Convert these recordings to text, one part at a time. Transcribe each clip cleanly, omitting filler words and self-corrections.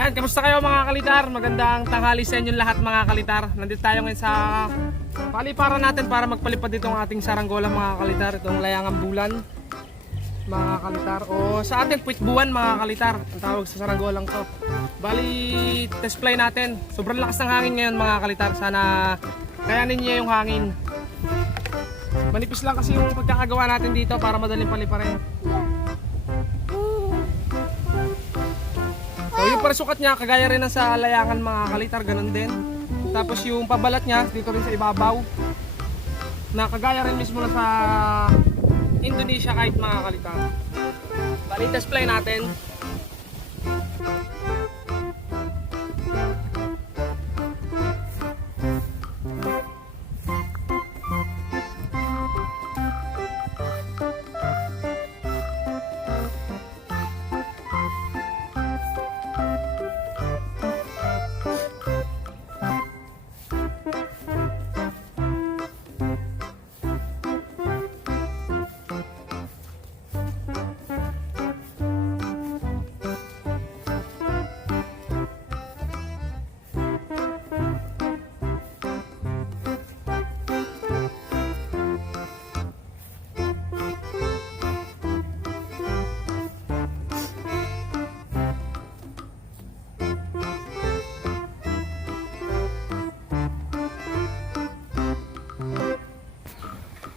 Ayan, kamusta kayo mga kalitar? Magandang tanghali sa inyong lahat mga kalitar. Nandito tayo ngayon sa paliparan natin para magpalipad itong ating saranggola mga kalitar. Itong layangang bulan mga kalitar. O sa atin puwitbuwan mga kalitar. Ang tawag sa saranggolang to. Bali, test fly natin. Sobrang lakas ng hangin ngayon mga kalitar. Sana kayanin niya yung hangin. Manipis lang kasi yung pagkakagawa natin dito para madaling paliparin. So yung parasukat niya, kagaya rin ng sa layangan mga kalitar, ganun din. Tapos yung pabalat niya, dito rin sa ibabaw. Na kagaya rin mismo na sa Indonesia kahit mga kalitar. Bali, test fly natin.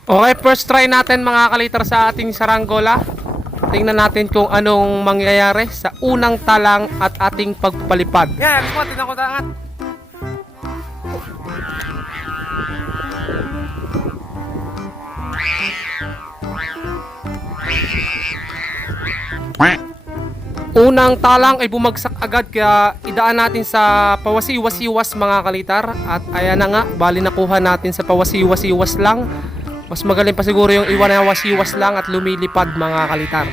Okay, first try natin mga kalitar sa ating saranggola. Tingnan natin kung anong mangyayari sa unang talang at ating pagpalipad. Yan, tingnan ko tangat. Unang talang ay bumagsak agad kaya idaan natin sa pawasiwas-iwas mga kalitar. At ayan na nga, bali nakuha natin sa pawasiwas-iwas lang. Mas magaling pa siguro yung iwan na wasiwas lang at lumilipad mga kalitar.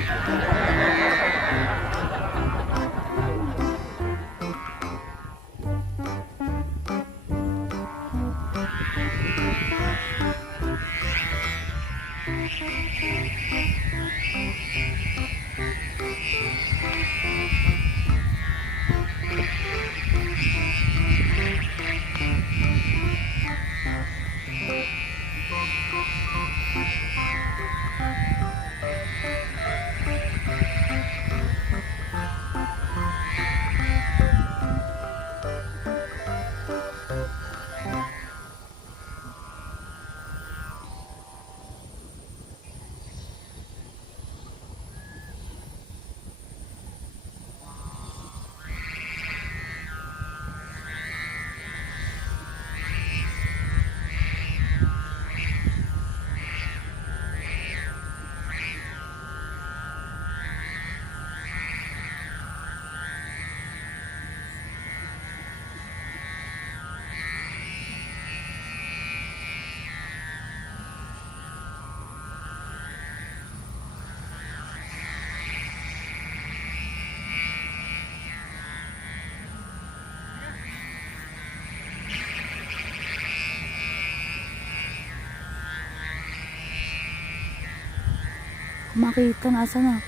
Makita na asa na.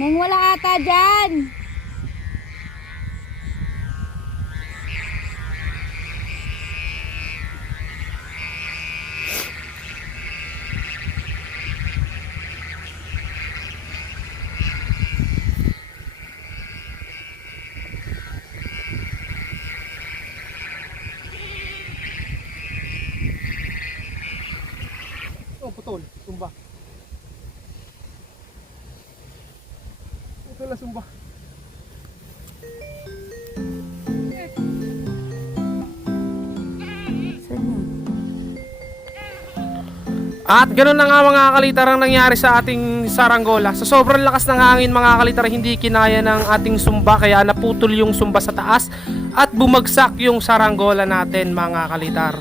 Neng wala ata dyan. Oh, putol. Sumba. Ito na sumba. Saan yun? At ganoon na nga mga kalitar ang nangyari sa ating saranggola. Sa sobrang lakas ng hangin mga kalitar, hindi kinaya ng ating sumba kaya naputol yung sumba sa taas at bumagsak yung saranggola natin mga kalitar.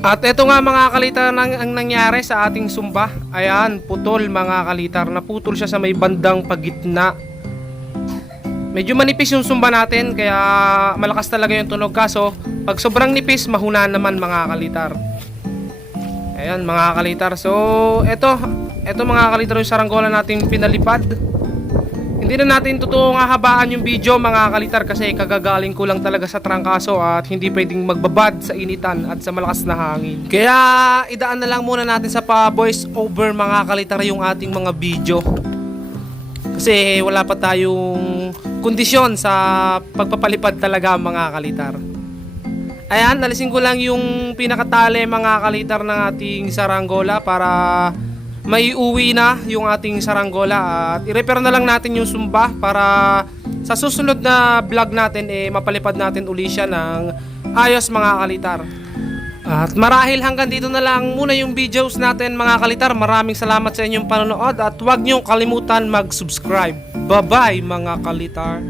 At eto nga mga kalitar ang nangyari sa ating sumba. Ayan, putol mga kalitar. Naputol siya sa may bandang pagitna. Medyo manipis yung sumba natin kaya malakas talaga yung tunog. Kaso pag sobrang nipis, mahuna naman mga kalitar. Ayan mga kalitar. So eto mga kalitar yung saranggola natin pinalipad. Hindi na natin totoong hahabaan yung video mga kalitar kasi kagagaling ko lang talaga sa trangkaso at hindi pwedeng magbabad sa initan at sa malakas na hangin. Kaya idaan na lang muna natin sa pa-voice over mga kalitar yung ating mga video. Kasi wala pa tayong kondisyon sa pagpapalipad talaga mga kalitar. Ayan, alisin ko lang yung pinakatali mga kalitar ng ating saranggola para maiuwi na yung ating saranggola at i-repair na lang natin yung sumba para sa susunod na vlog natin mapalipad natin uli siya ng ayos mga kalitar. At marahil hanggang dito na lang muna yung videos natin mga kalitar. Maraming salamat sa inyong panonood at huwag niyong kalimutan mag-subscribe. Bye bye mga kalitar.